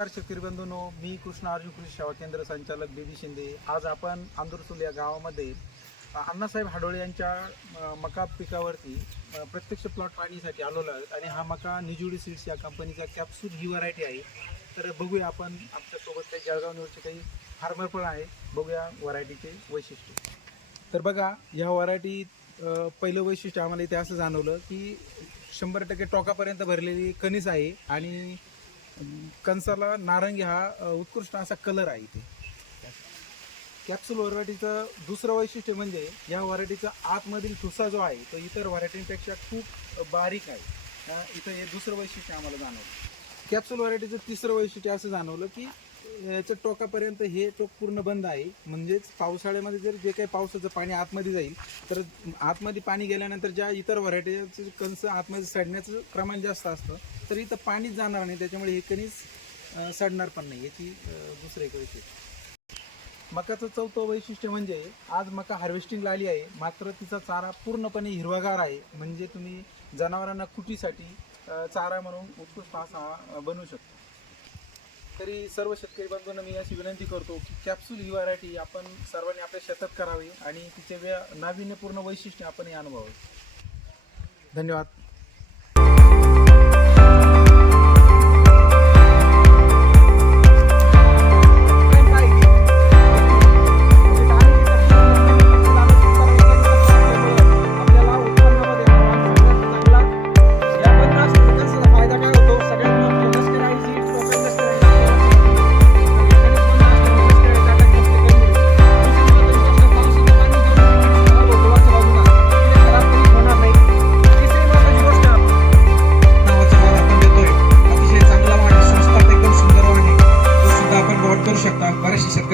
नमस्कार शेतकरी मी कृष्ण अर्जुन कृषी सेवा केंद्र संचालक बीबी शिंदे. आज आपण आंदुरसूल या गावामध्ये अण्णासाहेब हाडोळे यांच्या मका पिकावरती प्रत्यक्ष प्लॉट पाहणीसाठी आलेलो आहोत आणि हा मका निजुडी सीड्स या कंपनीचा कॅप्सूल ही व्हरायटी आहे. तर बघूया आपण आमच्यासोबत काही जळगाव निवडचे काही फार्मर पण आहे बघूया व्हरायटीचे वैशिष्ट्य. तर बघा या व्हरायटीत पहिलं वैशिष्ट्य आम्हाला इथे असं जाणवलं की शंभर टक्के टोकापर्यंत भरलेली कणीस आहे आणि कणसाला नारंगी हा उत्कृष्ट असा कलर आहे इथे. कॅप्सूल व्हरायटीचं दुसरं वैशिष्ट्य म्हणजे या व्हरायटीचा आतमधील ठुसा जो आहे तो इतर व्हरायटींपेक्षा खूप बारीक आहे. इथं हे दुसरं वैशिष्ट्य आम्हाला जाणवलं. कॅप्सूल व्हरायटीचं तिसरं वैशिष्ट्य असं जाणवलं की याच्या टोकापर्यंत हे टोक पूर्ण बंद आहे. म्हणजेच पावसाळ्यामध्ये जर जे काही पावसाचं पाणी आतमध्ये जाईल तर आतमध्ये पाणी गेल्यानंतर ज्या इतर व्हरायटीचं कणस आतमध्ये सडण्याचं प्रमाण जास्त असतं तर इथं पाणीच जाणार नाही. त्याच्यामुळे हे कणीच सडणार पण नाही. याची अं, दुसरं एक वैशिष्ट्य. मकाचं चौथं वैशिष्ट्य म्हणजे आज मका हार्वेस्टिंगला आली आहे. मात्र तिचा चारा पूर्णपणे हिरवागार आहे. म्हणजे तुम्ही जनावरांना कुटीसाठी चारा म्हणून उत्कृष्ट असा बनवू शकता. तरी सर्व शेतकरी बंधूंना मी अशी विनंती करतो की कॅप्सूल ही व्हरायटी आपण सर्वांनी आपल्या शेतात करावी आणि तिचे वे नाविन्यपूर्ण वैशिष्ट्य आपण हे अनुभवावे. धन्यवाद.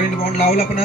शेतकऱ्यांनी बॉन्ड लावला पण असेल